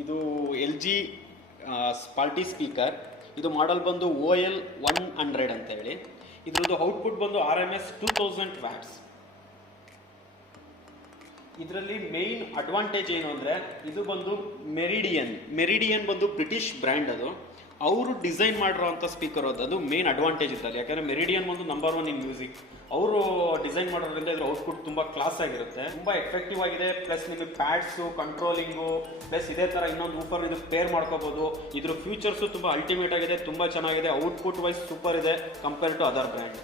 ಇದು L G party speaker. ಇದು model ಬಂದು OL100 ಅಂತ ಹೇಳಿ. ಇದ್ರದ್ದು ಔಟ್ಪುಟ್ ಬಂದು RMS 2000 ವ್ಯಾಟ್ಸ್. ಇದರಲ್ಲಿ ಮೇನ್ ಅಡ್ವಾಂಟೇಜ್ ಏನು ಅಂದರೆ, ಇದು ಬಂದು ಮೆರಿಡಿಯನ್ ಬಂದು ಬ್ರಿಟಿಷ್ ಬ್ರ್ಯಾಂಡ್. ಅದು ಅವರು ಡಿಸೈನ್ ಮಾಡಿರೋಂಥ ಸ್ಪೀಕರ್ ಅದು ಮೇನ್ ಅಡ್ವಾಂಟೇಜ್ ಇದ್ರಲ್ಲಿ. ಯಾಕಂದರೆ ಮೆರಿಡಿಯನ್ ಬಂದು ನಂಬರ್ 1 ಇನ್ ಮ್ಯೂಸಿಕ್. ಅವರು ಡಿಸೈನ್ ಮಾಡೋದ್ರಿಂದ ಇದ್ರ ಔಟ್ಪುಟ್ ತುಂಬ ಕ್ಲಾಸ್ ಆಗಿರುತ್ತೆ, ತುಂಬ ಎಫೆಕ್ಟಿವ್ ಆಗಿದೆ. ಪ್ಲಸ್ ನಿಮಗೆ ಪ್ಯಾಡ್ಸು, ಕಂಟ್ರೋಲಿಂಗು, ಪ್ಲಸ್ ಇದೇ ಥರ ಇನ್ನೊಂದು ಊಫರ್ ಇದು ಪೇರ್ ಮಾಡ್ಕೋಬೋದು. ಇದ್ರ ಫ್ಯೂಚರ್ಸು ತುಂಬ ಅಲ್ಟಿಮೇಟ್ ಆಗಿದೆ, ತುಂಬ ಚೆನ್ನಾಗಿದೆ. ಔಟ್ಪುಟ್ ವೈಸ್ ಸೂಪರ್ ಇದೆ compare to other brand.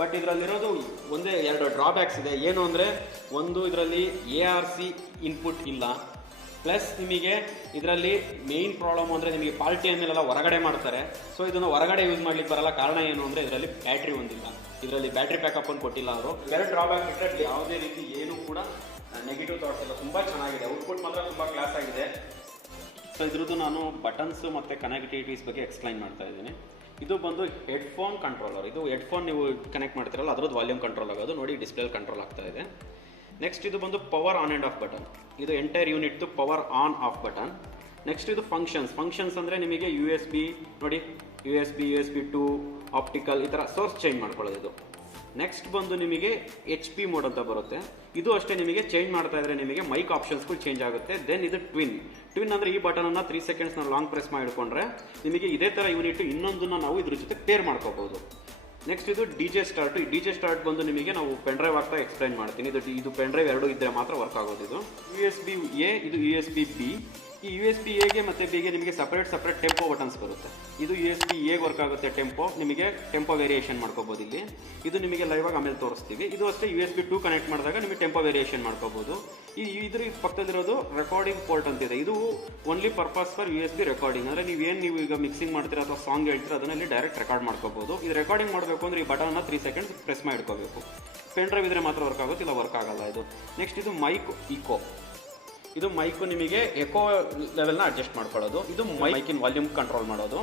But ಇದರಲ್ಲಿರೋದು ಒಂದೇ 2 ಡ್ರಾಬ್ಯಾಕ್ಸ್ ಇದೆ. ಏನು ಅಂದರೆ, ಒಂದು ಇದರಲ್ಲಿ ARC ಇನ್ಪುಟ್ ಇಲ್ಲ. ಪ್ಲಸ್ ನಿಮಗೆ ಇದರಲ್ಲಿ ಮೇನ್ ಪ್ರಾಬ್ಲಮ್ ಅಂದರೆ, ನಿಮಗೆ ಪಾರ್ಟಿ ಟೈಮಲ್ಲೆಲ್ಲ ಹೊರಗಡೆ ಮಾಡ್ತಾರೆ. ಸೊ ಇದನ್ನು ಹೊರಗಡೆ ಯೂಸ್ ಮಾಡ್ಲಿಕ್ಕೆ ಬರಲ್ಲ. ಕಾರಣ ಏನು ಅಂದರೆ, ಇದರಲ್ಲಿ ಬ್ಯಾಟ್ರಿ ಒಂದಿಲ್ಲ, ಇದರಲ್ಲಿ ಬ್ಯಾಟ್ರಿ ಬ್ಯಾಕಪ್ ಒಂದು ಕೊಟ್ಟಿಲ್ಲ ಅವರು. 2 ಡ್ರಾಬ್ಯಾಕ್ ಬಿಟ್ಟರೆ ಯಾವುದೇ ರೀತಿ ಏನೂ ಕೂಡ ನೆಗೆಟಿವ್ ಥಾಟ್ಸ್ ಇಲ್ಲ. ತುಂಬ ಚೆನ್ನಾಗಿದೆ, ಔಟ್ಪುಟ್ ಮಾತ್ರ ತುಂಬ ಕ್ಲಾಸ್ ಆಗಿದೆ. ಸೊ ಇದ್ರದ್ದು ನಾನು ಬಟನ್ಸು ಮತ್ತು ಕನೆಕ್ಟಿವಿಟೀಸ್ ಬಗ್ಗೆ ಎಕ್ಸ್ಪ್ಲೈನ್ ಮಾಡ್ತಾ ಇದ್ದೀನಿ. ಇದು ಬಂದು ಹೆಡ್ಫೋನ್ ಕಂಟ್ರೋಲರ್. ಇದು ಹೆಡ್ಫೋನ್ ನೀವು ಕನೆಕ್ಟ್ ಮಾಡ್ತಿರಲ್ಲ, ಅದರದ್ದು ವಾಲ್ಯೂಮ್ ಕಂಟ್ರೋಲ್ ಆಗೋದು. ನೋಡಿ, ಡಿಸ್ಪ್ಲೇ ಕಂಟ್ರೋಲ್ ಆಗ್ತಾ ಇದೆ. ನೆಕ್ಸ್ಟ್ ಇದು ಬಂದು power on and off button. ಇದು ಎಂಟೈರ್ ಯೂನಿಟ್ದು power on off button. Next ಇದು ಫಂಕ್ಷನ್ಸ್ ಅಂದರೆ ನಿಮಗೆ USB, ನೋಡಿ USB 2, ಆಪ್ಟಿಕಲ್, ಈ ಥರ ಸೋರ್ಸ್ ಚೇಂಜ್ ಮಾಡ್ಕೊಳ್ಳೋದು ಇದು. ನೆಕ್ಸ್ಟ್ ಬಂದು ನಿಮಗೆ HP ಮೋಡ್ ಅಂತ ಬರುತ್ತೆ. ಇದು ಅಷ್ಟೇ, ನಿಮಗೆ ಚೇಂಜ್ ಮಾಡ್ತಾ ಇದ್ರೆ ನಿಮಗೆ ಮೈಕ್ ಆಪ್ಷನ್ಸ್ಗಳು ಚೇಂಜ್ ಆಗುತ್ತೆ. ದೆನ್ ಇದು ಟ್ವಿನ್ ಅಂದರೆ ಈ ಬಟನನ್ನು 3 ಸೆಕೆಂಡ್ಸ್ ನಾವು ಲಾಂಗ್ ಪ್ರೆಸ್ ಮಾಡಿಕೊಂಡ್ರೆ ನಿಮಗೆ ಇದೇ ಥರ ಯೂನಿಟ್ ಇನ್ನೊಂದನ್ನು ನಾವು ಇದ್ರ ಜೊತೆ ಪೇರ್ ಮಾಡ್ಕೋಬಹುದು. ನೆಕ್ಸ್ಟ್ ಇದು DJ ಸ್ಟಾರ್ಟ್. ಈ DJ ಸ್ಟಾರ್ಟ್ ಬಂದು ನಿಮಗೆ ನಾವು ಪೆನ್ಡ್ರೈವ್ ಆಗ್ತಾ ಎಕ್ಸ್ಪ್ಲೈನ್ ಮಾಡ್ತೀನಿ. ಇದು ಪೆನ್ಡ್ರೈವ್ 2 ಇದ್ದರೆ ಮಾತ್ರ ವರ್ಕ್ ಆಗೋದು. ಇದು USB A, ಇದು USB B. ಈ USB Aಗೆ ಮತ್ತು Bಗೆ ನಿಮಗೆ ಸಪ್ರೇಟ್ ಟೆಂಪೋ ಬಟನ್ಸ್ ಬರುತ್ತೆ. ಇದು USB A ವರ್ಕ್ ಆಗುತ್ತೆ ಟೆಂಪೋ, ನಿಮಗೆ ಟೆಂಪೋ ವೇರಿಯೇಷನ್ ಮಾಡ್ಕೋಬೋದು ಇಲ್ಲಿ. ಇದು ನಿಮಗೆ ಲೈವ್ ಆಗಿ ಆಮೇಲೆ ತೋರಿಸ್ತೀವಿ. ಇದು ಅಷ್ಟೇ, USB 2 ಕನೆಕ್ಟ್ ಮಾಡಿದಾಗ ನಿಮಗೆ ಟೆಂಪೋ ವೇರಿಯೇಷನ್ ಮಾಡ್ಕೋಬೋದು. ಇದ್ರ ಪಕ್ಕದಲ್ಲಿರೋದು ರೆಕಾರ್ಡಿಂಗ್ ಪೋರ್ಟ್ ಅಂತಿದೆ. ಇದು only purpose for USB recording. ಅಂದರೆ ನೀವು ಈಗ ಮಿಕ್ಸಿಂಗ್ ಮಾಡ್ತೀರಾ ಅಥವಾ ಸಾಂಗ್ ಹೇಳ್ತೀರಾ, ಅದನ್ನಲ್ಲಿ ಡೈರೆಕ್ಟ್ ರೆಕಾರ್ಡ್ ಮಾಡ್ಕೋಬೋದು. ಇದು ರೆಕಾರ್ಡಿಂಗ್ ಮಾಡಬೇಕು ಅಂದರೆ ಈ ಬಟನ್ನ 3 ಸೆಕೆಂಡ್ಸ್ ಪ್ರೆಸ್ ಮಾಡಿ ಇಟ್ಕೋಬೇಕು. ಪೆನ್ ಡ್ರೈವ್ ಇದ್ರೆ ಮಾತ್ರ ವರ್ಕ್ ಆಗುತ್ತೆ, ಇಲ್ಲ ವರ್ಕ್ ಆಗಲ್ಲ ಇದು. ನೆಕ್ಸ್ಟ್ ಇದು ಮೈಕ್ ಈಕೋ. ಇದು ಮೈಕು ನಿಮಗೆ ಎಕೋ ಲೆವೆಲ್ನ ಅಡ್ಜಸ್ಟ್ ಮಾಡ್ಕೊಳ್ಳೋದು. ಇದು ಮೈಕಿನ ವಾಲ್ಯೂಮ್ ಕಂಟ್ರೋಲ್ ಮಾಡೋದು.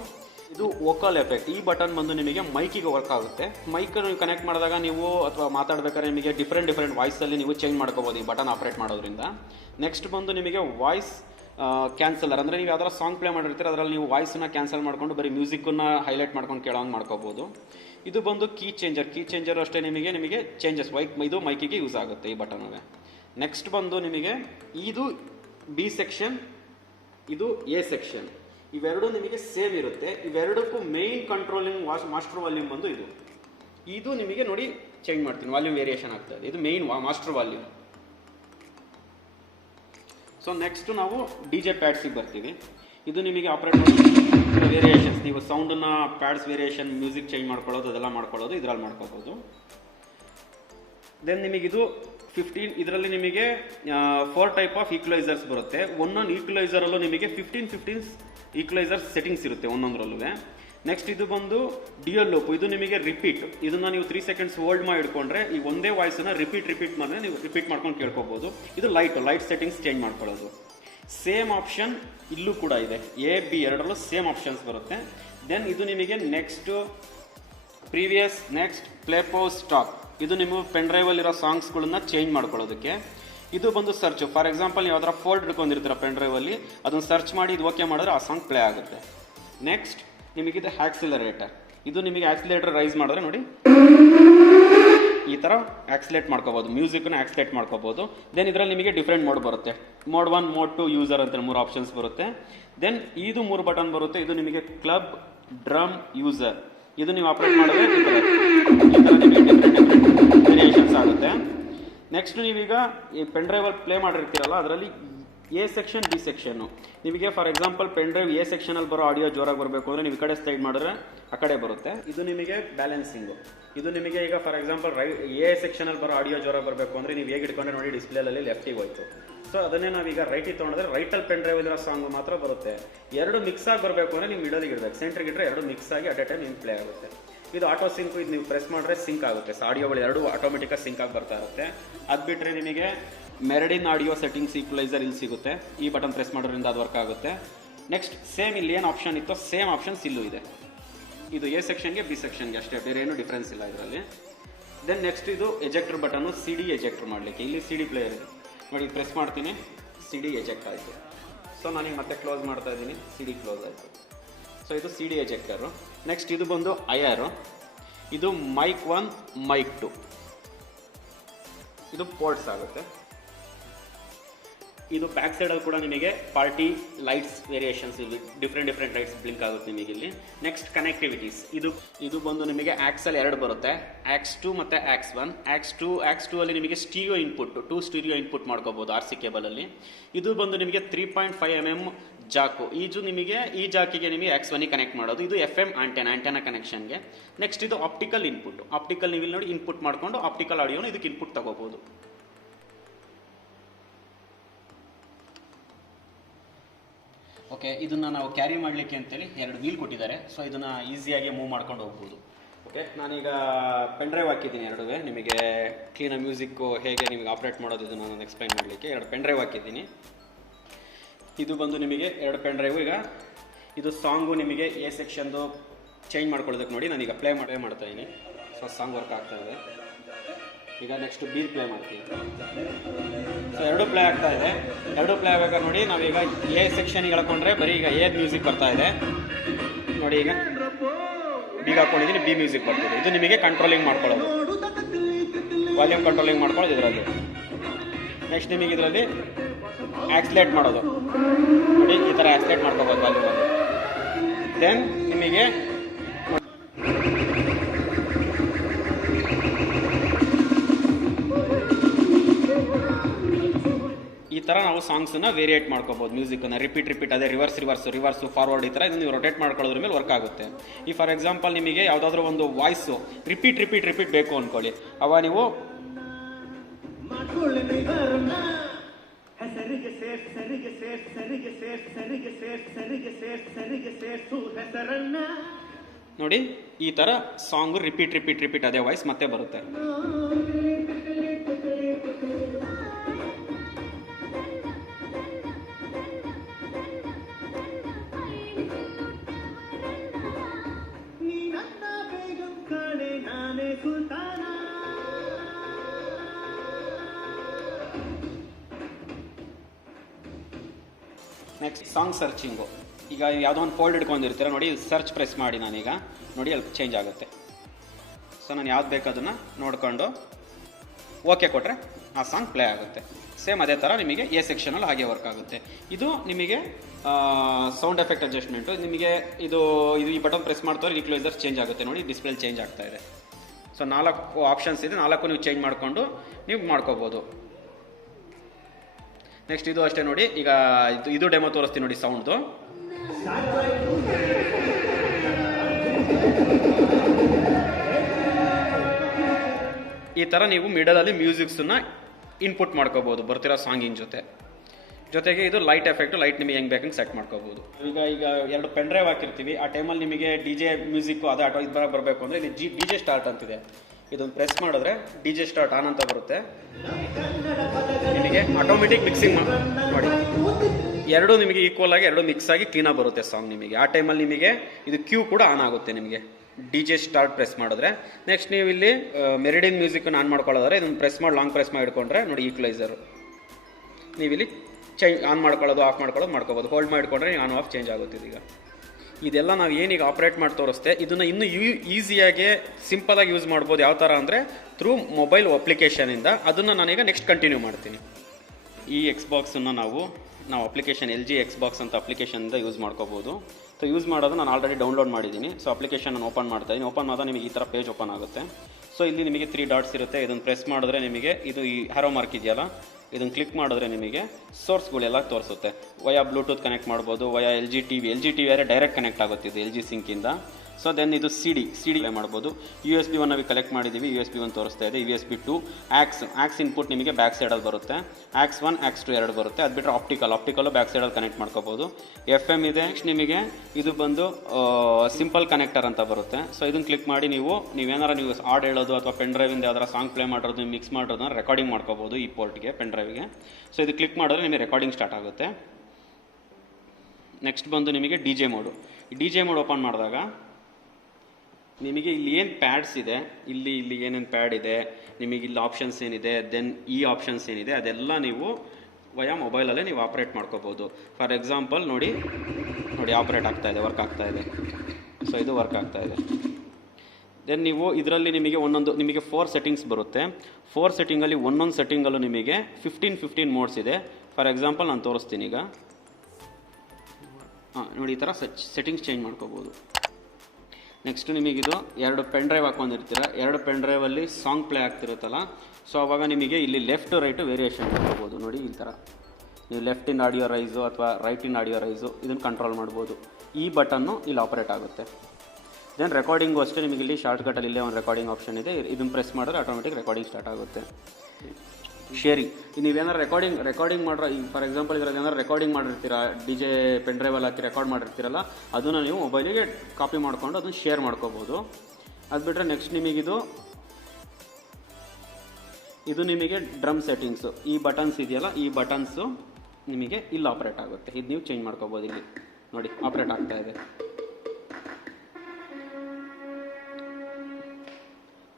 ಇದು ವೋಕಲ್ ಎಫೆಕ್ಟ್. ಈ ಬಟನ್ ಬಂದು ನಿಮಗೆ ಮೈಕಿಗೆ ವರ್ಕ್ ಆಗುತ್ತೆ. ಮೈಕ್ ನೀವು ಕನೆಕ್ಟ್ ಮಾಡಿದಾಗ ನೀವು ಅಥವಾ ಮಾತಾಡಬೇಕಾದ್ರೆ ನಿಮಗೆ ಡಿಫ್ರೆಂಟ್ ವಾಯ್ಸಲ್ಲಿ ನೀವು ಚೇಂಜ್ ಮಾಡ್ಕೋಬೋದು ಈ ಬಟನ್ ಆಪ್ರೇಟ್ ಮಾಡೋದ್ರಿಂದ. ನೆಕ್ಸ್ಟ್ ಬಂದು ನಿಮಗೆ ವಾಯ್ಸ್ ಕ್ಯಾನ್ಸಲರ್. ಅಂದರೆ ನೀವು ಯಾವ್ದಾರ ಸಾಂಗ್ ಪ್ಲೇ ಮಾಡಿರ್ತೀರ, ಅದರಲ್ಲಿ ನೀವು ವಾಯ್ಸನ್ನ ಕ್ಯಾನ್ಸಲ್ ಮಾಡ್ಕೊಂಡು ಬರೀ ಮ್ಯೂಸಿಕ್ಕನ್ನು ಹೈಲೈಟ್ ಮಾಡ್ಕೊಂಡು ಕೇಳೋಂಗೆ ಮಾಡ್ಕೋಬೋದು. ಇದು ಬಂದು ಕೀ ಚೇಂಜರ್ ಅಷ್ಟೇ, ನಿಮಗೆ ಚೇಂಜಸ್ ಇದು ಮೈಕಿಗೆ ಯೂಸ್ ಆಗುತ್ತೆ ಈ ಬಟನ್ಗೆ. ನೆಕ್ಸ್ಟ್ ಬಂದು ನಿಮಗೆ ಇದು B ಸೆಕ್ಷನ್, ಇದು A ಸೆಕ್ಷನ್. ಇವೆರಡು ನಿಮಗೆ ಸೇಮ್ ಇರುತ್ತೆ. ಇವೆರಡಕ್ಕೂ ಮೇನ್ ಕಂಟ್ರೋಲಿಂಗ್ ಮಾಸ್ಟರ್ ವಾಲ್ಯೂಮ್ ಬಂದು ಇದು ನಿಮಗೆ ನೋಡಿ ಚೇಂಜ್ ಮಾಡ್ತೀನಿ, ವಾಲ್ಯೂಮ್ ವೇರಿಯೇಷನ್ ಆಗ್ತಾ ಇದೆ. ಇದು main master volume. So next ನಾವು DJ ಪ್ಯಾಡ್ಸಿಗೆ ಬರ್ತೀವಿ. ಇದು ನಿಮಗೆ ಆಪರೇಟ್ ಮಾಡಿ ವೇರಿಯೇಷನ್ಸ್, ನೀವು ಸೌಂಡನ್ನ ಪ್ಯಾಡ್ಸ್ ವೇರಿಯೇಷನ್, ಮ್ಯೂಸಿಕ್ ಚೇಂಜ್ ಮಾಡ್ಕೊಳ್ಳೋದು, ಅದೆಲ್ಲ ಮಾಡ್ಕೊಳ್ಳೋದು ಇದರಲ್ಲಿ ಮಾಡ್ಕೋಬೋದು. ದೆನ್ ನಿಮಗಿದು 15, ಇದರಲ್ಲಿ ನಿಮಗೆ 4 ಟೈಪ್ ಆಫ್ ಈಕ್ವಲೈಸರ್ಸ್ ಬರುತ್ತೆ. ಒಂದೊಂದು ಈಕ್ವಲೈಸರಲ್ಲೂ ನಿಮಗೆ 15 ಈಕ್ವಲೈಸರ್ ಸೆಟ್ಟಿಂಗ್ಸ್ ಇರುತ್ತೆ ಒಂದೊಂದರಲ್ಲೂ. ನೆಕ್ಸ್ಟ್ ಇದು ಬಂದು ಡ್ಯುಯಲ್ ಲೂಪ್. ಇದು ನಿಮಗೆ ರಿಪೀಟ್. ಇದನ್ನು ನೀವು 3 ಸೆಕೆಂಡ್ಸ್ ಹೋಲ್ಡ್ ಮಾಡಿ ಇಟ್ಕೊಂಡ್ರೆ ಈ ಒಂದೇ ವಾಯ್ಸನ್ನು ರಿಪೀಟ್ ಮಾಡಿದ್ರೆ ನೀವು ರಿಪೀಟ್ ಮಾಡ್ಕೊಂಡು ಕೇಳ್ಕೊಬೋದು. ಇದು ಲೈಟ್ ಸೆಟ್ಟಿಂಗ್ಸ್ ಚೇಂಜ್ ಮಾಡ್ಕೊಳ್ಳೋದು. ಸೇಮ್ ಆಪ್ಷನ್ ಇಲ್ಲೂ ಕೂಡ ಇದೆ. A, B ಎರಡರಲ್ಲೂ ಸೇಮ್ ಆಪ್ಷನ್ಸ್ ಬರುತ್ತೆ. ದೆನ್ ಇದು ನಿಮಗೆ next previous, next play pause stop. ಇದು ನಿಮ್ಮ ಪೆನ್ ಡ್ರೈವಲ್ಲಿರೋ ಸಾಂಗ್ಸ್ಗಳನ್ನ ಚೇಂಜ್ ಮಾಡ್ಕೊಳ್ಳೋದಕ್ಕೆ. ಇದು ಬಂದು ಸರ್ಚ್. ಫಾರ್ ಎಕ್ಸಾಂಪಲ್ ನೀವು ಯಾವ್ದಾರ ಫೋಲ್ಡ್ ಇಟ್ಕೊಂಡಿರ್ತೀರ ಪೆನ್ ಡ್ರೈವಲ್ಲಿ, ಅದನ್ನು ಸರ್ಚ್ ಮಾಡಿ ಇದು ಓಕೆ ಮಾಡಿದ್ರೆ ಆ ಸಾಂಗ್ ಪ್ಲೇ ಆಗುತ್ತೆ. ನೆಕ್ಸ್ಟ್ ನಿಮಗಿದು ಆಕ್ಸಿಲರೇಟರ್. ಇದು ನಿಮಗೆ ಆಕ್ಸಿಲೇಟರ್ ರೈಸ್ ಮಾಡಿದ್ರೆ ನೋಡಿ ಈ ಥರ ಆಕ್ಸಿಲೇಟ್ ಮಾಡ್ಕೋಬೋದು, ಮ್ಯೂಸಿಕ್ನ ಆಕ್ಸಿಲೇಟ್ ಮಾಡ್ಕೋಬೋದು. ದೆನ್ ಇದರಲ್ಲಿ ನಿಮಗೆ ಡಿಫ್ರೆಂಟ್ ಮೋಡ್ ಬರುತ್ತೆ. ಮೋಡ್ 1, ಮೋಡ್ 2, ಯೂಸರ್ ಅಂತ 3 ಆಪ್ಷನ್ಸ್ ಬರುತ್ತೆ. ದೆನ್ ಇದು 3 ಬಟನ್ ಬರುತ್ತೆ. ಇದು ನಿಮಗೆ ಕ್ಲಬ್, ಡ್ರಮ್, ಯೂಸರ್. ಇದು ನೀವು ಆಪರೇಟ್ ಮಾಡಿದ್ರೆ ಈ ಥರ ನಿಮಗೆ ಡಿಫ್ರೆಂಟ್ ವೇರಿಯೇಷನ್ಸ್ ಆಗುತ್ತೆ. ನೆಕ್ಸ್ಟ್ ನೀವೀಗ ಈ ಪೆನ್ ಡ್ರೈವಲ್ಲಿ ಪ್ಲೇ ಮಾಡಿರ್ತೀರಲ್ಲ, ಅದರಲ್ಲಿ A ಸೆಕ್ಷನ್, B ಸೆಕ್ಷನ್ನು. ನಿಮಗೆ for example pen drive A ಸೆಕ್ಷನಲ್ಲಿ ಬರೋ ಆಡಿಯೋ ಜೋರಾಗಿ ಬರಬೇಕು ಅಂದರೆ ನೀವು ಈ ಕಡೆ ಸ್ಲೈಡ್ ಮಾಡಿದ್ರೆ ಆ ಕಡೆ ಬರುತ್ತೆ. ಇದು ನಿಮಗೆ ಬ್ಯಾಲೆನ್ಸಿಂಗು. ಇದು ನಿಮಗೆ ಈಗ ಫಾರ್ ಎಕ್ಸಾಂಪಲ್ A ಸೆಕ್ಷನಲ್ಲಿ ಬರೋ ಆಡಿಯೋ ಜೋರಾಗಿ ಬರಬೇಕು ಅಂದರೆ ನೀವು ಹೇಗೆ ಇಟ್ಕೊಂಡ್ರೆ ನೋಡಿ ಡಿಸ್ಪ್ಲೇಯಲ್ಲಿ ಲೆಫ್ಟಿಗೆ ಹೋಯ್ತು. ಸೊ ಅದನ್ನೇ ನಾವೀಗ ರೈಟಿಗೆ ತೊಗೊಂಡ್ರೆ ರೈಟಲ್ಲಿ ಪೆನ್ ಡ್ರೈವ್ ಇರೋ ಸಾಂಗ್ ಮಾತ್ರ ಬರುತ್ತೆ. 2 ಮಿಕ್ಸ್ ಆಗಿ ಬರಬೇಕು ಅಂದರೆ ನೀವು ಮಿಡಲಿಗೆ ಇಡಬೇಕು. ಸೆಂಟ್ರಿಗೆ ಇಟ್ಟರೆ 2 ಮಿಕ್ಸ್ ಆಗಿ ಅಟ್ ಎ ಟೈಮ್ ನಿಮ್ಗೆ ಪ್ಲೇ ಆಗುತ್ತೆ. ಇದು ಆಟೋ ಸಿಂಕ್. ಇದು ನೀವು ಪ್ರೆಸ್ ಮಾಡಿದ್ರೆ ಸಿಂಕ್ ಆಗುತ್ತೆ. ಆಡಿಯೋಗಳು 2 ಆಟೋಮೆಟಿಕಾಗಿ ಸಿಂಕ್ ಆಗಿ ಬರ್ತಾ ಇರುತ್ತೆ. ಅದು ಬಿಟ್ಟರೆ ನಿಮಗೆ ಮೆರಡಿನ್ ಆಡಿಯೋ ಸೆಟ್ಟಿಂಗ್ಸ್ ಈಕ್ವಲೈಸರ್ ಇಲ್ಲಿ ಸಿಗುತ್ತೆ. ಈ ಬಟನ್ ಪ್ರೆಸ್ ಮಾಡೋದ್ರಿಂದ ಅದು ವರ್ಕ್ ಆಗುತ್ತೆ. ನೆಕ್ಸ್ಟ್ ಸೇಮ್ ಇಲ್ಲಿ ಏನು ಆಪ್ಷನ್ ಇತ್ತೋ ಸೇಮ್ ಆಪ್ಷನ್ಸ್ ಇಲ್ಲೂ ಇದೆ. ಇದು A ಸೆಕ್ಷನ್ಗೆ, B ಸೆಕ್ಷನ್ಗೆ ಅಷ್ಟೇ, ಬೇರೆ ಏನು ಡಿಫ್ರೆನ್ಸ್ ಇಲ್ಲ ಇದರಲ್ಲಿ. ದೆನ್ ನೆಕ್ಸ್ಟ್ ಇದು ಎಜೆಕ್ಟರ್ ಬಟನ್ನು, CD ಎಜೆಕ್ಟರ್ ಮಾಡಲಿಕ್ಕೆ. ಇಲ್ಲಿ CD ಪ್ಲೇಯರ್ ಇದೆ ನೋಡಿ, ಪ್ರೆಸ್ ಮಾಡ್ತೀನಿ, CD ಎಜೆಕ್ಟ್ ಆಯಿತು. ಸೊ ನಾನೀಗ ಮತ್ತೆ ಕ್ಲೋಸ್ ಮಾಡ್ತಾ ಇದ್ದೀನಿ, ಸಿ ಡಿ ಕ್ಲೋಸ್ ಆಯಿತು. ಸೊ ಇದು ಸಿ ಡಿ ಎಜೆಕ್ಟರು. ನೆಕ್ಸ್ಟ್ ಇದು ಬಂದು ಐಆರು, ಇದು ಮೈಕ್ 1 ಮೈಕ್ 2, ಇದು ಪೋರ್ಟ್ಸ್ ಆಗುತ್ತೆ. ಇದು ಬ್ಯಾಕ್ ಸೈಡಲ್ಲಿ ಕೂಡ ನಿಮಗೆ ಪಾರ್ಟಿ ಲೈಟ್ಸ್ ವೇರಿಯೇಷನ್ಸ್ ಇಲ್ಲಿ ಡಿಫ್ರೆಂಟ್ ಲೈಟ್ಸ್ ಬ್ಲಿಂಕ್ ಆಗುತ್ತೆ ನಿಮಗೆ ಇಲ್ಲಿ. ನೆಕ್ಸ್ಟ್ ಕನೆಕ್ಟಿವಿಟೀಸ್, ಇದು ಬಂದು ನಿಮಗೆ ಆಕ್ಸಲ್ಲಿ 2 ಬರುತ್ತೆ, ಆಕ್ಸ್ 2 ಮತ್ತು ಆಕ್ಸ್ 1. ಆಕ್ಸ್ 2 ಅಲ್ಲಿ ನಿಮಗೆ ಸ್ಟೀರಿಯೋ ಇನ್ಪುಟ್ 2 ಸ್ಟೀರಿಯೋ ಇನ್ಪುಟ್ ಮಾಡ್ಕೋಬೋದು RC ಕೇಬಲಲ್ಲಿ. ಇದು ಬಂದು ನಿಮಗೆ 3.5 mm ಜಾಕು. ಈ ಜಾಕಿಗೆ ನಿಮಗೆ ಆಕ್ಸ್ 1 ಕನೆಕ್ಟ್ ಮಾಡೋದು. ಇದು FM ಆಂಟೆನಾ ಕನೆಕ್ಷನ್ಗೆ. ನೆಕ್ಸ್ಟ್ ಇದು ಆಪ್ಟಿಕಲ್ ಇನ್ಪುಟ್. ಆಪ್ಟಿಕಲ್ ನೀವು ಇಲ್ಲಿ ನೋಡಿ ಇನ್ಪುಟ್ ಮಾಡ್ಕೊಂಡು ಆಪ್ಟಿಕಲ್ ಆಡಿಯೋನ ಇದಕ್ಕೆ ಇನ್ಪುಟ್ ತಗೋಬಹುದು. ಓಕೆ, ಇದನ್ನು ನಾವು ಕ್ಯಾರಿ ಮಾಡಲಿಕ್ಕೆ ಅಂತೇಳಿ 2 ವೀಲ್ ಕೊಟ್ಟಿದ್ದಾರೆ. ಸೊ ಇದನ್ನು ಈಸಿಯಾಗಿ ಮೂವ್ ಮಾಡ್ಕೊಂಡು ಹೋಗ್ಬೋದು. ಓಕೆ, ನಾನೀಗ ಪೆನ್ ಡ್ರೈವ್ ಹಾಕಿದ್ದೀನಿ 2. ನಿಮಗೆ ಕ್ಲೀನಾಗಿ ಮ್ಯೂಸಿಕ್ಕು ಹೇಗೆ ನಿಮಗೆ ಆಪ್ರೇಟ್ ಮಾಡೋದು ಇದನ್ನು ನಾನು ಎಕ್ಸ್ಪ್ಲೈನ್ ಮಾಡಲಿಕ್ಕೆ 2 ಪೆನ್ ಡ್ರೈವ್ ಹಾಕಿದ್ದೀನಿ. ಇದು ಬಂದು ನಿಮಗೆ 2 ಪೆನ್ ಡ್ರೈವು. ಈಗ ಇದು ಸಾಂಗು ನಿಮಗೆ ಎ ಸೆಕ್ಷನ್ದು ಚೇಂಜ್ ಮಾಡ್ಕೊಳ್ಳೋದಕ್ಕೆ ನೋಡಿ ನಾನೀಗ ಪ್ಲೇ ಮಾಡ್ತಾ ಇದ್ದೀನಿ. ಸೊ ಸಾಂಗ್ ವರ್ಕ್ ಆಗ್ತಾ ಇದೆ. ಈಗ ನೆಕ್ಸ್ಟ್ ಬಿ ಪ್ಲೇ ಮಾಡ್ತೀವಿ. ಸೊ 2 ಪ್ಲೇ ಆಗ್ತಾ ಇದೆ. 2 ಪ್ಲೇ ಆಗಬೇಕಾದ್ರೆ ನೋಡಿ ನಾವೀಗ ಎ ಸೆಕ್ಷನ್ಗೆ ಹೇಳ್ಕೊಂಡ್ರೆ ಬರೀ ಈಗ ಎ ಮ್ಯೂಸಿಕ್ ಬರ್ತಾ ಇದೆ ನೋಡಿ. ಈಗ ಬಿಗೆ ಹಾಕೊಂಡಿದ್ದೀನಿ, ಬಿ ಮ್ಯೂಸಿಕ್ ಬರ್ತಿದೆ. ಇದು ನಿಮಗೆ ಕಂಟ್ರೋಲಿಂಗ್ ಮಾಡ್ಕೊಳ್ಳೋದು, ವಾಲ್ಯೂಮ್ ಕಂಟ್ರೋಲಿಂಗ್ ಮಾಡ್ಕೊಳ್ಳೋದು ಇದರಲ್ಲಿ. ನೆಕ್ಸ್ಟ್ ನಿಮಗೆ ಇದರಲ್ಲಿ ಆಕ್ಸಿಲೇಟ್ ಮಾಡೋದು ನೋಡಿ, ಈ ಥರ ಆಕ್ಸಿಲೇಟ್ ಮಾಡ್ಕೋಬೋದು ವಾಲ್ಯೂಮಲ್ಲಿ. ದೆನ್ ನಿಮಗೆ ಈ ಥರ ನಾವು ಸಾಂಗ್ಸನ್ನು ವೇರಿಯೇಟ್ ಮಾಡ್ಕೋಬೋದು. ಮ್ಯೂಸಿಕನ್ನು ರಿಪೀಟ್ ಅದೇ ರಿವರ್ಸು ಫಾರ್ವರ್ಡ್ ಈ ಥರ ಇದನ್ನು ನೀವು ರೊಟೇಟ್ ಮಾಡ್ಕೊಳ್ಳೋದ್ರ ಮೇಲೆ ವರ್ಕ್ ಆಗುತ್ತೆ. ಈ ಫಾರ್ ಎಕ್ಸಾಂಪಲ್ ನಿಮಗೆ ಯಾವುದಾದ್ರೂ ಒಂದು ವಾಯ್ಸು ರಿಪೀಟ್ ಬೇಕು ಅಂದ್ಕೊಳ್ಳಿ, ಅವಾಗ ನೀವು ನೋಡಿ ಈ ಥರ ಸಾಂಗ್ ರಿಪೀಟ್ ಅದೇ ವಾಯ್ಸ್ ಮತ್ತೆ ಬರುತ್ತೆ. Next song searching. ಈಗ ಯಾವುದೋ ಒಂದು ಫೋಲ್ಡ್ ಇಟ್ಕೊಂಡಿರ್ತೀರ ನೋಡಿ, ಸರ್ಚ್ ಪ್ರೆಸ್ ಮಾಡಿ ನಾನೀಗ ನೋಡಿ ಅಲ್ಲಿ ಚೇಂಜ್ ಆಗುತ್ತೆ. ಸೊ ನಾನು ಯಾವ್ದು ಬೇಕು ಅದನ್ನು ನೋಡಿಕೊಂಡು ಓಕೆ ಕೊಟ್ಟರೆ ಆ ಸಾಂಗ್ ಪ್ಲೇ ಆಗುತ್ತೆ. ಸೇಮ್ ಅದೇ ಥರ ನಿಮಗೆ ಎ ಸೆಕ್ಷನಲ್ಲಿ ಹಾಗೆ ವರ್ಕ್ ಆಗುತ್ತೆ. ಇದು ನಿಮಗೆ ಸೌಂಡ್ ಎಫೆಕ್ಟ್ ಅಡ್ಜಸ್ಟ್ಮೆಂಟು. ನಿಮಗೆ ಇದು ಈ ಬಟನ್ ಪ್ರೆಸ್ ಮಾಡ್ತಾರೆ ಈಕ್ವಲೈಸರ್ ಚೇಂಜ್ ಆಗುತ್ತೆ ನೋಡಿ, ಡಿಸ್ಪ್ಲೇ ಚೇಂಜ್ ಆಗ್ತಾ ಇದೆ. ಸೊ 4 ಆಪ್ಷನ್ಸ್ ಇದೆ, 4 ನೀವು ಚೇಂಜ್ ಮಾಡಿಕೊಂಡು ನೀವು ಮಾಡ್ಕೋಬೋದು. ನೆಕ್ಸ್ಟ್ ಇದು ಅಷ್ಟೇ ನೋಡಿ, ಈಗ ಇದು ಡೆಮೋ ತೋರಿಸ್ತೀನಿ ನೋಡಿ ಸೌಂಡ್ದು. ಈ ಥರ ನೀವು ಮಿಡಲಲ್ಲಿ ಮ್ಯೂಸಿಕ್ಸನ್ನ ಇನ್ಪುಟ್ ಮಾಡ್ಕೋಬೋದು ಬರ್ತಿರೋ ಸಾಂಗಿನ ಜೊತೆಗೆ ಇದು ಲೈಟ್ ಎಫೆಕ್ಟು, ಲೈಟ್ ನಿಮಗೆ ಹೆಂಗೆ ಬೇಕಂಗೆ ಸೆಟ್ ಮಾಡ್ಕೋಬೋದು. ಈಗ 2 ಪೆನ್ ಡ್ರೈವ್ ಹಾಕಿರ್ತೀವಿ, ಆ ಟೈಮಲ್ಲಿ ನಿಮಗೆ DJ ಮ್ಯೂಸಿಕ್ಕು ಅದೇ ಆಟೋ ಇದು ಬರಬೇಕು ಅಂದರೆ ಇಲ್ಲಿ DJ ಸ್ಟಾರ್ಟ್ ಅಂತಿದೆ, ಇದೊಂದು ಪ್ರೆಸ್ ಮಾಡಿದ್ರೆ DJ ಸ್ಟಾರ್ಟ್ ಆನ್ ಅಂತ ಬರುತ್ತೆ. ನಿಮಗೆ ಆಟೋಮೆಟಿಕ್ ಮಿಕ್ಸಿಂಗ್ ಮಾಡಿ 2 ನಿಮಗೆ ಈಕ್ವಲ್ ಆಗಿ 2 ಮಿಕ್ಸ್ ಆಗಿ ಕ್ಲೀನಾಗಿ ಬರುತ್ತೆ ಸಾಂಗ್ ನಿಮಗೆ. ಆ ಟೈಮಲ್ಲಿ ನಿಮಗೆ ಇದು ಕ್ಯೂ ಕೂಡ ಆನ್ ಆಗುತ್ತೆ ನಿಮಗೆ DJ ಸ್ಟಾರ್ಟ್ ಪ್ರೆಸ್ ಮಾಡಿದ್ರೆ. ನೆಕ್ಸ್ಟ್ ನೀವು ಇಲ್ಲಿ ಮೆರಿಡಿಯನ್ ಮ್ಯೂಸಿಕನ್ನು ಆನ್ ಮಾಡ್ಕೊಳ್ಳೋದ್ರೆ ಇದನ್ನು ಲಾಂಗ್ ಪ್ರೆಸ್ ಮಾಡಿ ಇಟ್ಕೊಂಡ್ರೆ ನೋಡಿ ಈಕ್ವಲೈಸರು ನೀವಿಲ್ಲಿ ಆನ್ ಮಾಡ್ಕೊಳ್ಳೋದು ಆಫ್ ಮಾಡ್ಕೋಬೋದು. ಹೋಲ್ಡ್ ಮಾಡಿಕೊಂಡ್ರೆ ಆನ್ ಆಫ್ ಚೇಂಜ್ ಆಗುತ್ತೆ. ಈಗ ಇದೆಲ್ಲ ನಾವು ಏನೀಗ ಆಪ್ರೇಟ್ ಮಾಡಿ ತೋರಿಸ್ತೆ, ಇದನ್ನು ಇನ್ನೂ ಈಸಿಯಾಗಿ ಸಿಂಪಲಾಗಿ ಯೂಸ್ ಮಾಡ್ಬೋದು. ಯಾವ ಥರ ಅಂದರೆ ಥ್ರೂ ಮೊಬೈಲ್ ಅಪ್ಲಿಕೇಶನಿಂದ. ಅದನ್ನು ನಾನೀಗ ನೆಕ್ಸ್ಟ್ ಕಂಟಿನ್ಯೂ ಮಾಡ್ತೀನಿ. ಈ ಎಕ್ಸ್ಬಾಕ್ಸನ್ನು ನಾವು ಅಪ್ಲಿಕೇಶನ್ LG Xbox ಅಂತ ಅಪ್ಲಿಕೇಶನಿಂದ ಯೂಸ್ ಮಾಡ್ಕೋಬೋದು. ಸೊ ಯೂಸ್ ಮಾಡೋದು ನಾನು ಆಲ್ರೆಡಿ ಡೌನ್ಲೋಡ್ ಮಾಡಿದ್ದೀನಿ. ಸೊ ಅಪ್ಲಿಕೇಶನ್ ನಾನು ಓಪನ್ ಮಾಡ್ತಾಯಿದ್ದೀನಿ. ಓಪನ್ ಮಾಡಿದಾಗ ನಿಮಗೆ ಈ ಥರ ಪೇಜ್ ಓಪನ್ ಆಗುತ್ತೆ. ಸೊ ಇಲ್ಲಿ ನಿಮಗೆ 3 ಡಾಟ್ಸ್ ಇರುತ್ತೆ, ಇದನ್ನು ಪ್ರೆಸ್ ಮಾಡಿದ್ರೆ ನಿಮಗೆ ಇದು ಈ ಹ್ಯಾರೋ ಮಾರ್ಕ್ ಇದೆಯಲ್ಲ ಇದನ್ನು ಕ್ಲಿಕ್ ಮಾಡಿದ್ರೆ ನಿಮಗೆ ಸೋರ್ಸ್ಗಳೆಲ್ಲ ತೋರಿಸುತ್ತೆ. ವಯಾ ಬ್ಲೂಟೂತ್ ಕನೆಕ್ಟ್ ಮಾಡ್ಬೋದು, ವಯಾ LG TV ಆದರೆ ಡೈರೆಕ್ಟ್ ಕನೆಕ್ಟ್ ಆಗುತ್ತೆ ಇದು LG ಸಿಂಕಿಂದ. ಸೊ ದೆನ್ ಇದು ಸಿ ಡಿ ಮಾಡ್ಬೋದು. USB 1 ನಾವು ಕಲೆಕ್ಟ್ ಮಾಡಿದ್ದೀವಿ, USB 1 ತೋರಿಸ್ತಾ ಇದೆ. USB 2 ಆಕ್ಸ್ ಇನ್ಪುಟ್ ನಿಮಗೆ ಬ್ಯಾಕ್ ಸೈಡಲ್ಲಿ ಬರುತ್ತೆ. ಆಕ್ಸ್ 1 ಆಕ್ಸ್ 2 2 ಬರುತ್ತೆ. ಅದು ಬಿಟ್ಟರೆ ಆಪ್ಟಿಕಲ್ಲು ಬ್ಯಾಕ್ ಸೈಡಲ್ಲಿ ಕನೆಕ್ಟ್ ಮಾಡ್ಕೋಬೋದು. FM ಇದೆ. ನೆಕ್ಸ್ಟ್ ನಿಮಗೆ ಇದು ಬಂದು ಸಿಂಪಲ್ ಕನೆಕ್ಟರ್ ಅಂತ ಬರುತ್ತೆ. ಸೊ ಇದನ್ನು ಕ್ಲಿಕ್ ಮಾಡಿ ನೀವೇನಾರು ನೀವು ಹಾಡು ಹೇಳೋದು ಅಥವಾ ಪೆನ್ ಡ್ರೈವಿಂದ ಯಾವ್ದಾರ ಸಾಂಗ್ ಪ್ಲೇ ಮಾಡೋದು ಮಿಕ್ಸ್ ಮಾಡೋದನ್ನ ರೆಕಾರ್ಡಿಂಗ್ ಮಾಡ್ಕೋಬೋದು ಈ ಪೋರ್ಟ್ಗೆ, ಪೆನ್ ಡ್ರೈವ್ಗೆ. ಸೊ ಇದು ಕ್ಲಿಕ್ ಮಾಡಿದ್ರೆ ನಿಮಗೆ ರೆಕಾರ್ಡಿಂಗ್ ಸ್ಟಾರ್ಟ್ ಆಗುತ್ತೆ. ನೆಕ್ಸ್ಟ್ ಬಂದು ನಿಮಗೆ DJ ಮೋಡು. ಈ DJ ಮೋಡ್ ಓಪನ್ ಮಾಡಿದಾಗ ನಿಮಗೆ ಇಲ್ಲಿ ಏನು ಪ್ಯಾಡ್ಸ್ ಇದೆ, ಇಲ್ಲಿ ಏನೇನು ಪ್ಯಾಡ್ ಇದೆ, ನಿಮಗೆ ಇಲ್ಲಿ ಆಪ್ಷನ್ಸ್ ಏನಿದೆ, ದೆನ್ ಈ ಆಪ್ಷನ್ಸ್ ಏನಿದೆ ಅದೆಲ್ಲ ನೀವು ವಯಾ ಮೊಬೈಲಲ್ಲೇ ನೀವು ಆಪ್ರೇಟ್ ಮಾಡ್ಕೋಬೋದು. ಫಾರ್ ಎಕ್ಸಾಂಪಲ್ ನೋಡಿ ಆಪ್ರೇಟ್ ಆಗ್ತಾ ಇದೆ, ವರ್ಕ್ ಆಗ್ತಾ ಇದೆ. ಸೊ ಇದು ವರ್ಕ್ ಆಗ್ತಾ ಇದೆ. ದೆನ್ ನೀವು ಇದರಲ್ಲಿ ನಿಮಗೆ 4 ಸೆಟ್ಟಿಂಗ್ಸ್ ಬರುತ್ತೆ. 4 ಸೆಟ್ಟಿಂಗಲ್ಲಿ ಒಂದೊಂದು ಸೆಟ್ಟಿಂಗಲ್ಲೂ ನಿಮಗೆ 15 ಮೋಡ್ಸ್ ಇದೆ. ಫಾರ್ ಎಕ್ಸಾಂಪಲ್ ನಾನು ತೋರಿಸ್ತೀನಿ ಈಗ. ನೋಡಿ ಈ ಥರ ಸೆಟ್ಟಿಂಗ್ಸ್ ಚೇಂಜ್ ಮಾಡ್ಕೋಬೋದು. ನೆಕ್ಸ್ಟ್ ನಿಮಗಿದು 2 ಪೆನ್ ಡ್ರೈವ್ ಹಾಕೊಂಡಿರ್ತೀರ, 2 ಪೆನ್ ಡ್ರೈವಲ್ಲಿ ಸಾಂಗ್ ಪ್ಲೇ ಆಗ್ತಿರುತ್ತಲ್ಲ, ಸೊ ಆವಾಗ ನಿಮಗೆ ಇಲ್ಲಿ ಲೆಫ್ಟ್ ರೈಟು ವೇರಿಯೇಷನ್ ಮಾಡ್ಕೋಬೋದು. ನೋಡಿ ಈ ಥರ ನೀವು ಲೆಫ್ಟಿಂದ ಆಡಿಯೋ ರೈಸು ಅಥವಾ ರೈಟಿಂದ ಆಡಿಯೋ ರೈಸು ಇದನ್ನು ಕಂಟ್ರೋಲ್ ಮಾಡ್ಬೋದು. ಈ ಬಟನ್ನು ಇಲ್ಲಿ ಆಪ್ರೇಟ್ ಆಗುತ್ತೆ. ದೆನ್ ರೆಕಾರ್ಡಿಂಗು ಅಷ್ಟೇ, ನಿಮಗೆ ಇಲ್ಲಿ ಶಾರ್ಟ್ಕಟಲ್ಲಿ ಇಲ್ಲೇ ಒಂದು ರೆಕಾರ್ಡಿಂಗ್ ಆಪ್ಷನ್ ಇದೆ, ಇದನ್ನು ಪ್ರೆಸ್ ಮಾಡಿದ್ರೆ ಆಟೋಮೆಟಿಕ್ ರೆಕಾರ್ಡಿಂಗ್ ಸ್ಟಾರ್ಟ್ ಆಗುತ್ತೆ. ಶೇರಿಂಗ್, ನೀವೇನಾರು ರೆಕಾರ್ಡಿಂಗ್ ಮಾಡ್ರೆ, ಈಗ ಫಾರ್ ಎಕ್ಸಾಂಪಲ್ ಇದ್ರಲ್ಲಿ ಏನಾರು ರೆಕಾರ್ಡಿಂಗ್ ಮಾಡಿರ್ತೀರಾ, DJ ಪೆನ್ ಡ್ರೈವಲ್ಲಿ ಹಾಕಿ ರೆಕಾರ್ಡ್ ಮಾಡಿರ್ತೀರಲ್ಲ, ಅದನ್ನು ನೀವು ಮೊಬೈಲಿಗೆ ಕಾಪಿ ಮಾಡ್ಕೊಂಡು ಅದನ್ನು ಶೇರ್ ಮಾಡ್ಕೋಬೋದು. ಅದು ಬಿಟ್ಟರೆ ನೆಕ್ಸ್ಟ್ ಇದು ನಿಮಗೆ ಡ್ರಮ್ ಸೆಟ್ಟಿಂಗ್ಸು. ಈ ಬಟನ್ಸ್ ಇದೆಯಲ್ಲ, ಈ ಬಟನ್ಸು ನಿಮಗೆ ಇಲ್ಲಿ ಆಪ್ರೇಟ್ ಆಗುತ್ತೆ. ಇದು ನೀವು ಚೇಂಜ್ ಮಾಡ್ಕೋಬೋದು. ಇಲ್ಲಿ ನೋಡಿ ಆಪ್ರೇಟ್ ಆಗ್ತಾ ಇದೆ.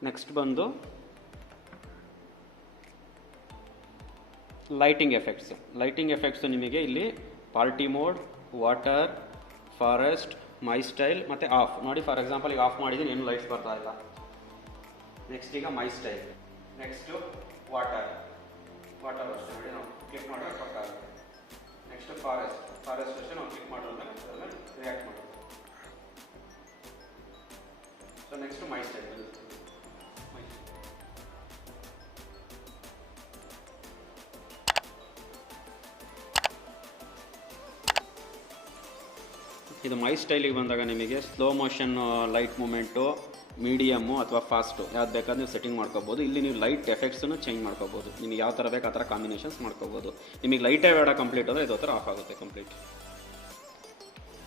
ನೆಕ್ಸ್ಟ್ ಬಂದು ಲೈಟಿಂಗ್ ಎಫೆಕ್ಟ್ಸು ನಿಮಗೆ ಇಲ್ಲಿ ಪಾರ್ಟಿ ಮೋಡ್, ವಾಟರ್, ಫಾರೆಸ್ಟ್, ಮೈ ಸ್ಟೈಲ್ ಮತ್ತು ಆಫ್. ನೋಡಿ ಫಾರ್ ಎಕ್ಸಾಂಪಲ್ ಈಗ ಆಫ್ ಮಾಡಿದ್ದೀನಿ, ಏನು ಲೈಟ್ಸ್ ಬರ್ತಾ ಇಲ್ಲ. ನೆಕ್ಸ್ಟ್ ಈಗ ಮೈ ಸ್ಟೈಲ್. ನೆಕ್ಸ್ಟು ವಾಟರ್ ಅಷ್ಟೇ ನೋಡಿ, ನಾವು ಕ್ಲಿಕ್ ಮಾಡಿದ್ರೆ ಪಕ್ಕ ಆಗುತ್ತೆ. ನೆಕ್ಸ್ಟ್ ಫಾರೆಸ್ಟ್ ಅಷ್ಟೇ ನಾವು ಕ್ಲಿಕ್ ಮಾಡಿದ್ರೆ ರಿಯಾಕ್ಟ್ ಮಾಡೋದು. ಸೊ ನೆಕ್ಸ್ಟು ಮೈ ಸ್ಟೈಲ್. ಇದು ಮೈ ಸ್ಟೈಲಿಗೆ ಬಂದಾಗ ನಿಮಗೆ slow motion light moment, medium ಅಥವಾ ಫಾಸ್ಟು ಯಾವ್ದು ಬೇಕಾದ್ರೆ ನೀವು ಸೆಟ್ಟಿಂಗ್ ಮಾಡ್ಕೋಬೋದು. ಇಲ್ಲಿ ನೀವು ಲೈಟ್ ಎಫೆಕ್ಟ್ಸನ್ನು ಚೇಂಜ್ ಮಾಡ್ಕೋಬೋದು. ನಿಮಗೆ ಯಾವ ಥರ ಬೇಕು ಆ ಥರ ಕಾಂಬಿನೇಷನ್ಸ್ ಮಾಡ್ಕೋಬೋದು. ನಿಮಗೆ ಲೈಟೇ ಬೇಡ ಕಂಪ್ಲೀಟ್ ಅಂದರೆ ಇದು ಥರ ಆಫ್ ಆಗುತ್ತೆ ಕಂಪ್ಲೀಟ್.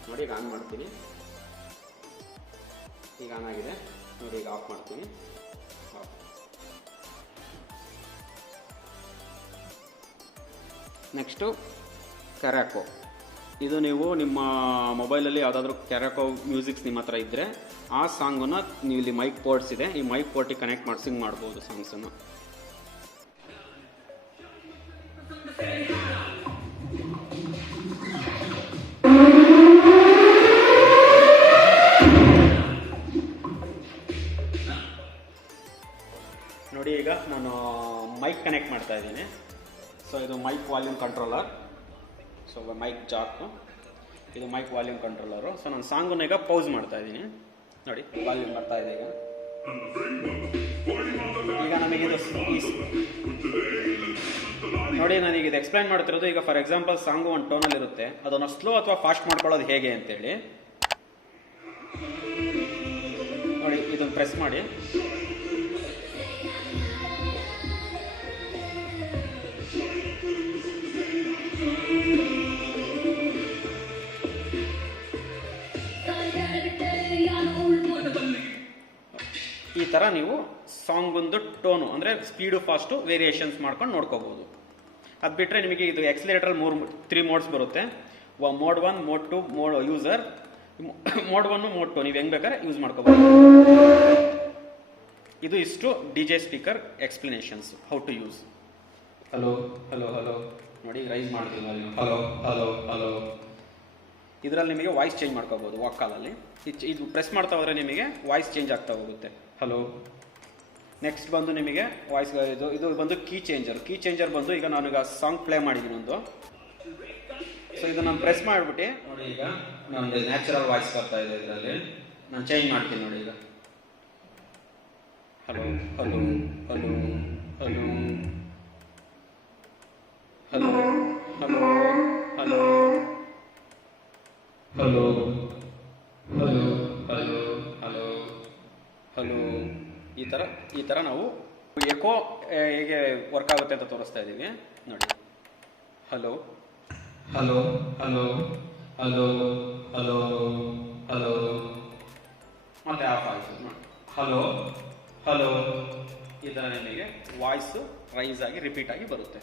ನೋಡಿ ಈಗ ಆನ್ ಮಾಡ್ತೀನಿ, ಈಗ ಆನ್ ಆಗಿದೆ. ನೋಡಿ ಈಗ ಆಫ್ ಮಾಡ್ತೀನಿ. ನೆಕ್ಸ್ಟು ಕರಾಕೋ. ಇದು ನೀವು ನಿಮ್ಮ ಮೊಬೈಲಲ್ಲಿ ಯಾವುದಾದ್ರೂ ಕ್ಯಾರಾಕೋ ಮ್ಯೂಸಿಕ್ಸ್ ನಿಮ್ಮ ಹತ್ರ ಇದ್ದರೆ ಆ ಸಾಂಗನ್ನು ನೀವು ಇಲ್ಲಿ ಮೈಕ್ ಪೋರ್ಟ್ಸ್ ಇದೆ, ಈ ಮೈಕ್ ಪೋರ್ಟಿಗೆ ಕನೆಕ್ಟ್ ಮಾಡಿ ಸಿಂಗ್ ಮಾಡ್ಬೋದು ಸಾಂಗ್ಸನ್ನು. ನೋಡಿ ಈಗ ನಾನು ಮೈಕ್ ಕನೆಕ್ಟ್ ಮಾಡ್ತಾ ಇದ್ದೀನಿ. ಸೊ ಇದು mic volume controller. So mic jack, ಇದು ಮೈಕ್ ವಾಲ್ಯೂಮ್ ಕಂಟ್ರೋಲರು. ಸೊ ನಾನು ಸಾಂಗನ್ನು ಈಗ ಪೌಸ್ ಮಾಡ್ತಾ ಇದ್ದೀನಿ. ನೋಡಿ ವಾಲ್ಯೂಮ್ ಬರ್ತಾ ಇದೆ. ಈಗ ನಮಗಿದು ನೋಡಿ ನಾನೀಗ ಇದು ಎಕ್ಸ್ಪ್ಲೈನ್ ಮಾಡ್ತಿರೋದು. ಈಗ ಫಾರ್ ಎಕ್ಸಾಂಪಲ್ ಸಾಂಗು ಒಂದು ಟೋನಲ್ಲಿ ಇರುತ್ತೆ, ಅದನ್ನು ಸ್ಲೋ ಅಥವಾ ಫಾಸ್ಟ್ ಮಾಡ್ಕೊಳ್ಳೋದು ಹೇಗೆ ಅಂತೇಳಿ ನೋಡಿ. ಇದನ್ನು ಪ್ರೆಸ್ ಮಾಡಿ, ಈ ಥರ ನೀವು ಸಾಂಗೊಂದು ಟೋನು ಅಂದರೆ ಸ್ಪೀಡು ಫಾಸ್ಟು ವೇರಿಯೇಷನ್ಸ್ ಮಾಡ್ಕೊಂಡು ನೋಡ್ಕೋಬೋದು. ಅದು ಬಿಟ್ಟರೆ ನಿಮಗೆ ಇದು ಎಕ್ಸಲೇಟರಲ್ಲಿ 3 ಮೋಡ್ಸ್ ಬರುತ್ತೆ. Mode 1, mode 2, mode user. Mode 1, mode 2 ನೀವು ಹೆಂಗೆ ಬೇಕಾದ್ರೆ ಯೂಸ್ ಮಾಡ್ಕೋಬೋದು. ಇದು ಇಷ್ಟು DJ speaker explanations how to use. Hello ನೋಡಿ ರೈಸ್ ಮಾಡ್ತೀನಿ. ಹಲೋ ಇದರಲ್ಲಿ ನಿಮಗೆ ವಾಯ್ಸ್ ಚೇಂಜ್ ಮಾಡ್ಕೋಬೋದು. ವಾಕ್ ಕಾಲಲ್ಲಿ ಇದು ಪ್ರೆಸ್ ಮಾಡ್ತಾ ಹೋದರೆ ನಿಮಗೆ ವಾಯ್ಸ್ ಚೇಂಜ್ ಆಗ್ತಾ ಹೋಗುತ್ತೆ. ಹಲೋ. ನೆಕ್ಸ್ಟ್ ಬಂದು ನಿಮಗೆ ವಾಯ್ಸ್ ಇದು ಬಂದು ಕೀ ಚೇಂಜರ್ ಬಂದು ಈಗ ನಾನೀಗ ಸಾಂಗ್ ಪ್ಲೇ ಮಾಡಿದ್ದೀನಿ ಒಂದು. ಸೊ ಇದು ನಾನು ಪ್ರೆಸ್ ಮಾಡಿಬಿಟ್ಟು ನೋಡಿ ಈಗ ನನಗೆ ನ್ಯಾಚುರಲ್ ವಾಯ್ಸ್ ಬರ್ತಾ ಇದೆ. ಇದರಲ್ಲಿ ನಾನು ಚೇಂಜ್ ಮಾಡ್ತೀನಿ ನೋಡಿ ಈಗ. Hello hello hello hello hello hello hello hello hello hello hello hello ಈ ಥರ ನಾವು ಎಕೋ ಹೇಗೆ ವರ್ಕ್ ಆಗುತ್ತೆ ಅಂತ ತೋರಿಸ್ತಾ ಇದ್ದೀವಿ ನೋಡಿ. Hello hello hello hello hello hello ಮತ್ತೆ ಆಫ್ ಆಯಿತು ನೋಡಿ. ಹಲೋ ಹಲೋ ಈ ಥರ ನಿಮಗೆ ವಾಯ್ಸು ರೈಸ್ ಆಗಿ ರಿಪೀಟ್ ಆಗಿ ಬರುತ್ತೆ.